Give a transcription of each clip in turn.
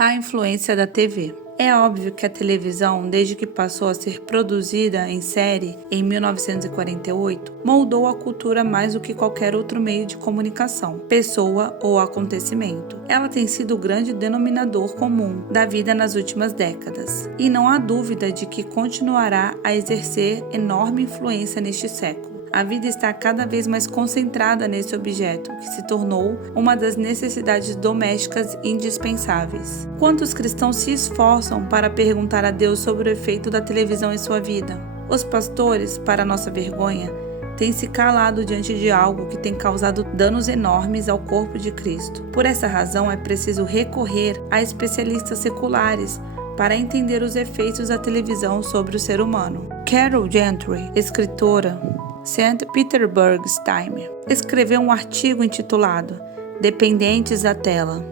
A influência da TV. É óbvio que a televisão, desde que passou a ser produzida em série em 1948, moldou a cultura mais do que qualquer outro meio de comunicação, pessoa ou acontecimento. Ela tem sido o grande denominador comum da vida nas últimas décadas, e não há dúvida de que continuará a exercer enorme influência neste século. A vida está cada vez mais concentrada nesse objeto, que se tornou uma das necessidades domésticas indispensáveis. Quantos cristãos se esforçam para perguntar a Deus sobre o efeito da televisão em sua vida? Os pastores, para nossa vergonha, têm se calado diante de algo que tem causado danos enormes ao corpo de Cristo. Por essa razão, é preciso recorrer a especialistas seculares para entender os efeitos da televisão sobre o ser humano. Carol Gentry, escritora, St. Petersburg's Times, escreveu um artigo intitulado Dependentes da Tela,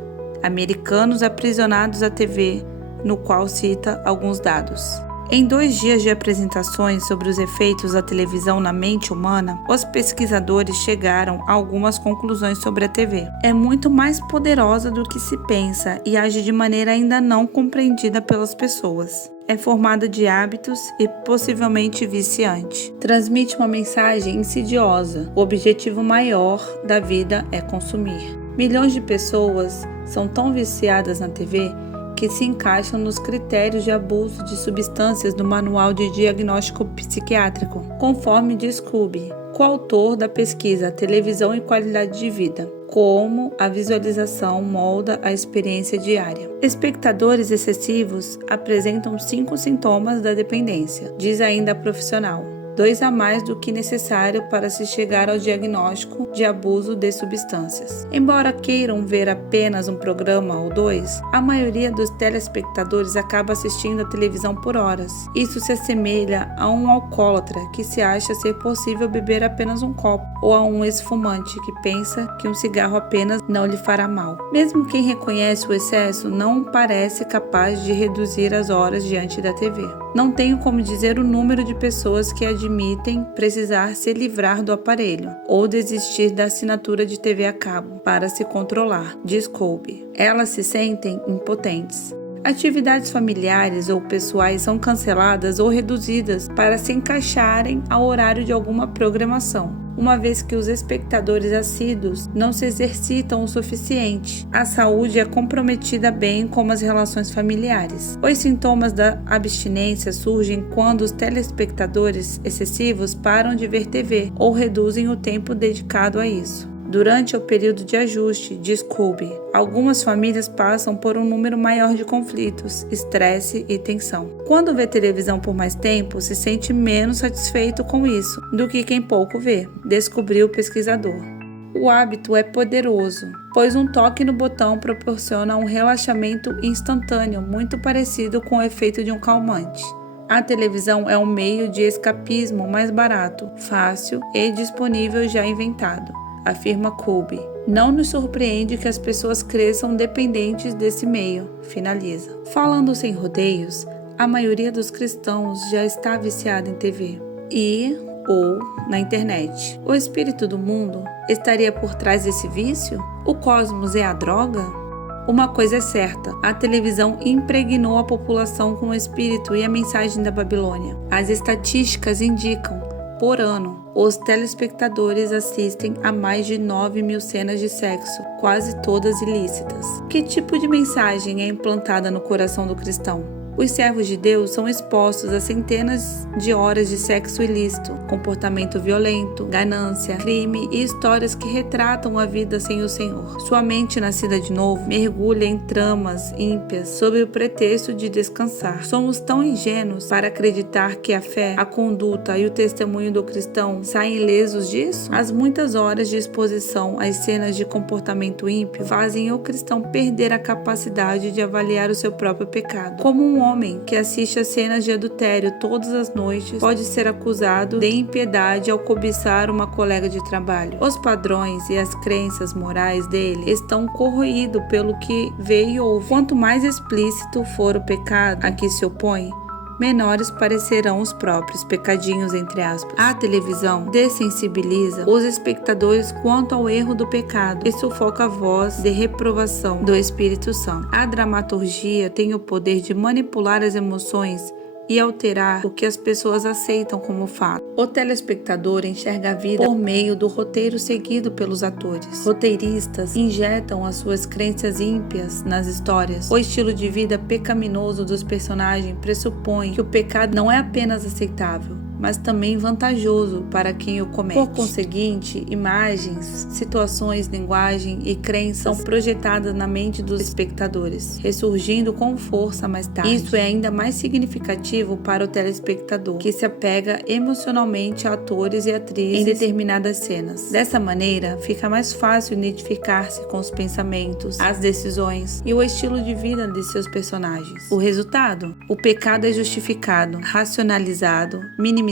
Americanos Aprisionados à TV, no qual cita alguns dados. Em 2 dias de apresentações sobre os efeitos da televisão na mente humana, os pesquisadores chegaram a algumas conclusões sobre a TV. É muito mais poderosa do que se pensa e age de maneira ainda não compreendida pelas pessoas. É formada de hábitos e possivelmente viciante. Transmite uma mensagem insidiosa. O objetivo maior da vida é consumir. Milhões de pessoas são tão viciadas na TV que se encaixam nos critérios de abuso de substâncias do Manual de Diagnóstico Psiquiátrico, conforme diz Kubi, coautor da pesquisa Televisão e Qualidade de Vida, como a visualização molda a experiência diária. Espectadores excessivos apresentam 5 sintomas da dependência, diz ainda a profissional. 2 a mais do que necessário para se chegar ao diagnóstico de abuso de substâncias. Embora queiram ver apenas um programa ou 2, a maioria dos telespectadores acaba assistindo a televisão por horas. Isso se assemelha a um alcoólatra que se acha ser possível beber apenas um copo, ou a um ex-fumante que pensa que um cigarro apenas não lhe fará mal. Mesmo quem reconhece o excesso não parece capaz de reduzir as horas diante da TV. Não tenho como dizer o número de pessoas que admitem precisar se livrar do aparelho ou desistir da assinatura de TV a cabo para se controlar, diz Kolbe. Elas se sentem impotentes. Atividades familiares ou pessoais são canceladas ou reduzidas para se encaixarem ao horário de alguma programação, uma vez que os espectadores assíduos não se exercitam o suficiente. A saúde é comprometida bem como as relações familiares. Os sintomas da abstinência surgem quando os telespectadores excessivos param de ver TV ou reduzem o tempo dedicado a isso. Durante o período de ajuste, diz Kolbe, algumas famílias passam por um número maior de conflitos, estresse e tensão. Quando vê televisão por mais tempo, se sente menos satisfeito com isso do que quem pouco vê, descobriu o pesquisador. O hábito é poderoso, pois um toque no botão proporciona um relaxamento instantâneo muito parecido com o efeito de um calmante. A televisão é um meio de escapismo mais barato, fácil e disponível já inventado, afirma Kolbe. Não nos surpreende que as pessoas cresçam dependentes desse meio, finaliza. Falando sem rodeios, a maioria dos cristãos já está viciada em TV ou na internet. O espírito do mundo estaria por trás desse vício? O cosmos é a droga? Uma coisa é certa, a televisão impregnou a população com o espírito e a mensagem da Babilônia. As estatísticas indicam, por ano, os telespectadores assistem a mais de 9.000 cenas de sexo, quase todas ilícitas. Que tipo de mensagem é implantada no coração do cristão? Os servos de Deus são expostos a centenas de horas de sexo ilícito, comportamento violento, ganância, crime e histórias que retratam a vida sem o Senhor. Sua mente nascida de novo mergulha em tramas ímpias sob o pretexto de descansar. Somos tão ingênuos para acreditar que a fé, a conduta e o testemunho do cristão saem ilesos disso? As muitas horas de exposição às cenas de comportamento ímpio fazem o cristão perder a capacidade de avaliar o seu próprio pecado. Como um homem que assiste a cenas de adultério todas as noites pode ser acusado de impiedade ao cobiçar uma colega de trabalho. Os padrões e as crenças morais dele estão corroídos pelo que vê e ouve. Quanto mais explícito for o pecado a que se opõe, menores parecerão os próprios pecadinhos, entre aspas. A televisão dessensibiliza os espectadores quanto ao erro do pecado e sufoca a voz de reprovação do Espírito Santo. A dramaturgia tem o poder de manipular as emoções e alterar o que as pessoas aceitam como fato. O telespectador enxerga a vida por meio do roteiro seguido pelos atores. Roteiristas injetam as suas crenças ímpias nas histórias. O estilo de vida pecaminoso dos personagens pressupõe que o pecado não é apenas aceitável, mas também vantajoso para quem o comete. Por conseguinte, imagens, situações, linguagem e crenças são projetadas na mente dos espectadores, ressurgindo com força mais tarde. Isso é ainda mais significativo para o telespectador, que se apega emocionalmente a atores e atrizes em determinadas cenas. Dessa maneira, fica mais fácil identificar-se com os pensamentos, as decisões e o estilo de vida de seus personagens. O resultado? O pecado é justificado, racionalizado, minimizado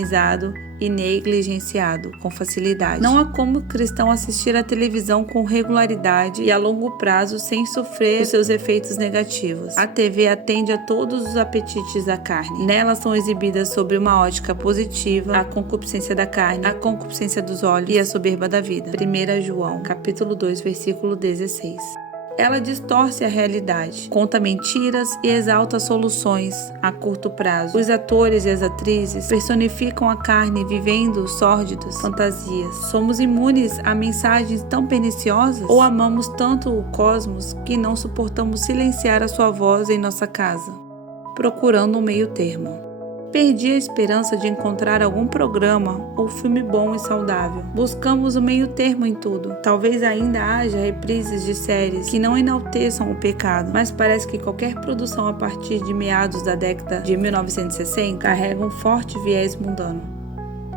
e negligenciado com facilidade. Não há como o cristão assistir à televisão com regularidade e a longo prazo sem sofrer os seus efeitos negativos. A TV atende a todos os apetites da carne. Nela são exibidas sob uma ótica positiva a concupiscência da carne, a concupiscência dos olhos e a soberba da vida. 1 João, capítulo 2, versículo 16. Ela distorce a realidade, conta mentiras e exalta soluções a curto prazo. Os atores e as atrizes personificam a carne vivendo sórdidas fantasias. Somos imunes a mensagens tão perniciosas ou amamos tanto o cosmos que não suportamos silenciar a sua voz em nossa casa, procurando um meio termo. Perdi a esperança de encontrar algum programa ou filme bom e saudável. Buscamos o meio termo em tudo. Talvez ainda haja reprises de séries que não enalteçam o pecado, mas parece que qualquer produção a partir de meados da década de 1960 carrega um forte viés mundano.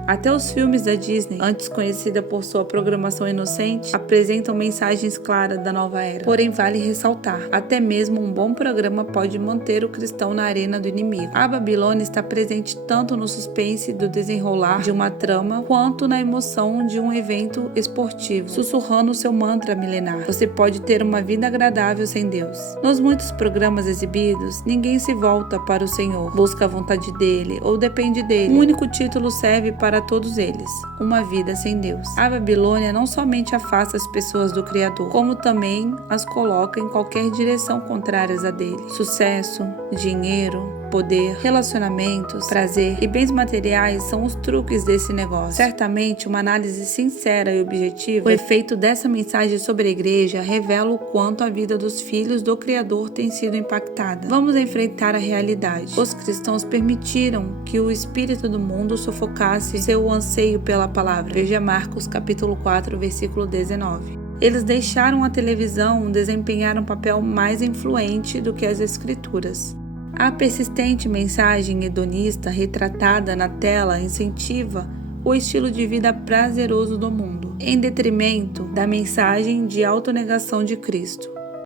Até os filmes da Disney, antes conhecida por sua programação inocente, apresentam mensagens claras da nova era. Porém, vale ressaltar, até mesmo um bom programa pode manter o cristão na arena do inimigo. A Babilônia está presente tanto no suspense do desenrolar de uma trama, quanto na emoção de um evento esportivo, sussurrando o seu mantra milenar. Você pode ter uma vida agradável sem Deus. Nos muitos programas exibidos, ninguém se volta para o Senhor, busca a vontade dele ou depende dele. Um único título serve para todos eles: uma vida sem Deus. A Babilônia não somente afasta as pessoas do Criador, como também as coloca em qualquer direção contrárias a dele. Sucesso, dinheiro, poder, relacionamentos, prazer e bens materiais são os truques desse negócio. Certamente, uma análise sincera e objetiva, o efeito dessa mensagem sobre a igreja revela o quanto a vida dos filhos do Criador tem sido impactada. Vamos enfrentar a realidade. Os cristãos permitiram que o espírito do mundo sufocasse seu anseio pela palavra. Veja Marcos capítulo 4, versículo 19. Eles deixaram a televisão desempenhar um papel mais influente do que as escrituras. A persistente mensagem hedonista retratada na tela incentiva o estilo de vida prazeroso do mundo, em detrimento da mensagem de autonegação de Cristo.